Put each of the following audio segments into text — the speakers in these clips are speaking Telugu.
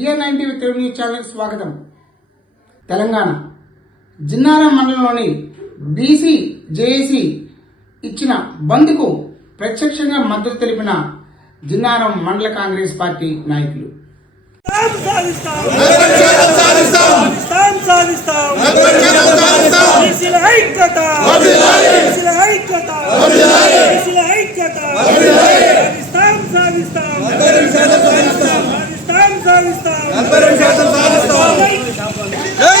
BN nine TV Telugu news ఛానల్కి స్వాగతం. తెలంగాణ. జిన్నారం మండలంలోని బీసీ జేఏసీ ఇచ్చిన బంద్కు ప్రత్యక్షంగా మద్దతు తెలిపిన జిన్నారం మండల కాంగ్రెస్ పార్టీ నాయకులు. సాధిస్తాం సాధిస్తాం సాధిస్తాం సాధిస్తాం బీసీల ఐక్యత బీసీల ఐక్యత బీసీల ఐక్యత సాధిస్తాం సాధిస్తాం సాధిస్తాం సాధిస్తాం జై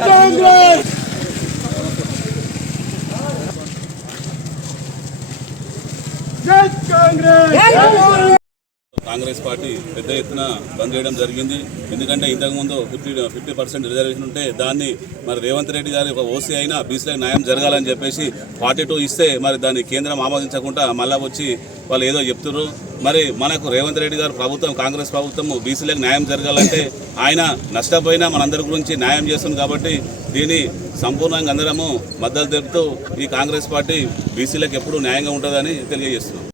జై కాంగ్రెస్ జై కాంగ్రెస్ కాంగ్రెస్ పార్టీ పెద్ద ఎత్తున బంద్ చేయడం జరిగింది. ఎందుకంటే ఇంతకుముందు ఫిఫ్టీ ఫిఫ్టీ పర్సెంట్ రిజర్వేషన్ ఉంటే దాన్ని మరి రేవంత్ రెడ్డి గారి ఒక ఓసీ అయినా బీసీలకు న్యాయం జరగాలని చెప్పేసి ఫార్టీ టూ ఇస్తే మరి దాన్ని కేంద్రం ఆమోదించకుండా మళ్ళా వచ్చి వాళ్ళు ఏదో చెప్తున్నారు మరి మనకు రేవంత్ రెడ్డి గారు ప్రభుత్వం కాంగ్రెస్ ప్రభుత్వం బీసీలకు న్యాయం జరగాలంటే ఆయన నష్టపోయినా మనందరి గురించి న్యాయం చేస్తుంది కాబట్టి దీన్ని సంపూర్ణంగా అందరము మద్దతు తెలుపుతూ ఈ కాంగ్రెస్ పార్టీ బీసీలకు ఎప్పుడూ న్యాయంగా ఉంటుందని తెలియజేస్తున్నాం.